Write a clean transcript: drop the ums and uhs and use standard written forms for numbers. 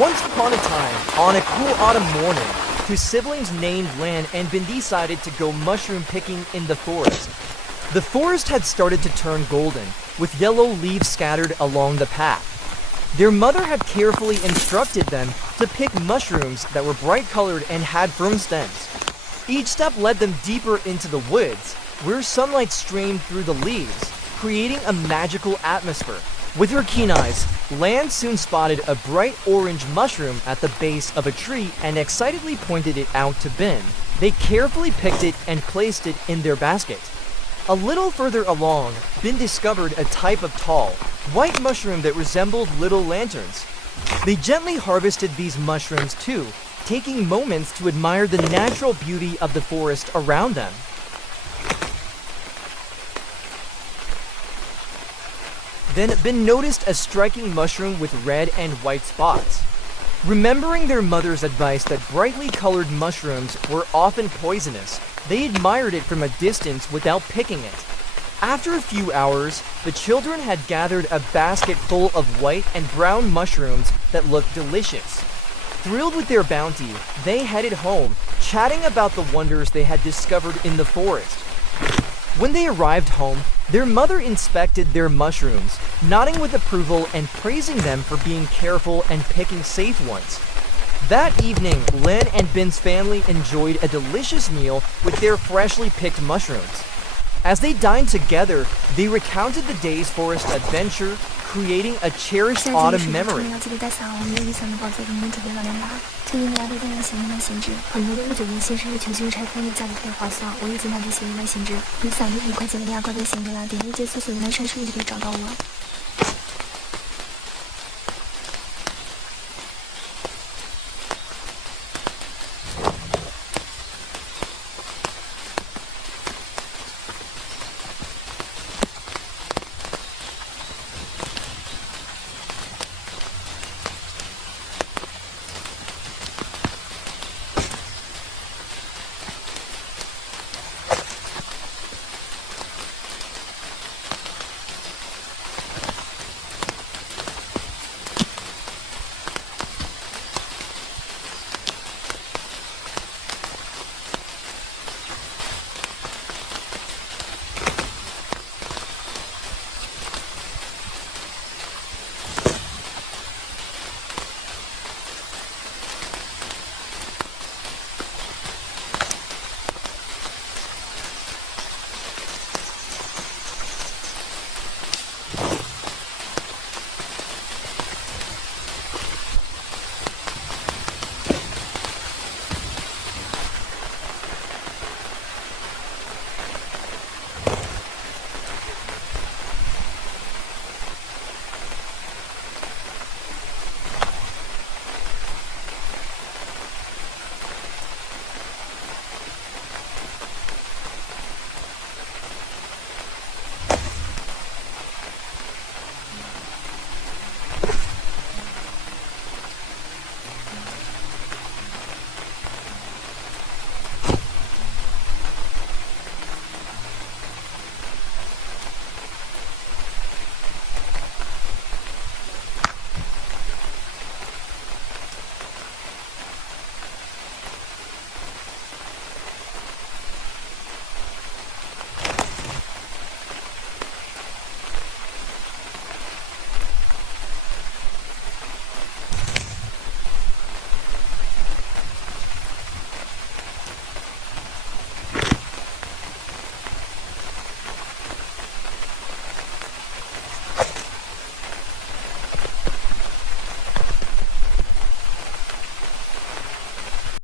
Once upon a time, on a cool autumn morning, two siblings named Lan and Bin decided to go mushroom picking in the forest. The forest had started to turn golden, with yellow leaves scattered along the path. Their mother had carefully instructed them to pick mushrooms that were bright colored and had firm stems. Each step led them deeper into the woods, where sunlight streamed through the leaves, creating a magical atmosphere. With her keen eyes, Lan soon spotted a bright orange mushroom at the base of a tree and excitedly pointed it out to Bin. They carefully picked it and placed it in their basket. A little further along, Bin discovered a type of tall, white mushroom that resembled little lanterns. They gently harvested these mushrooms too, taking moments to admire the natural beauty of the forest around them. Then Bin noticed a striking mushroom with red and white spots. Remembering their mother's advice that brightly colored mushrooms were often poisonous, they admired it from a distance without picking it. After a few hours, the children had gathered a basket full of white and brown mushrooms that looked delicious. Thrilled with their bounty, they headed home, chatting about the wonders they had discovered in the forest. When they arrived home, their mother inspected their mushrooms, nodding with approval and praising them for being careful and picking safe ones. That evening, Len and Bin's family enjoyed a delicious meal with their freshly picked mushrooms. As they dined together, they recounted the day's forest adventure, creating a cherished autumn memory. 最近大家都在用闲鱼买闲置，很多人不久前先生为全新拆封业价格特别划算，我一直买这闲鱼买闲置，你3.5块钱的2块钱闲置啦，点链接搜索云南山生就可以找到我。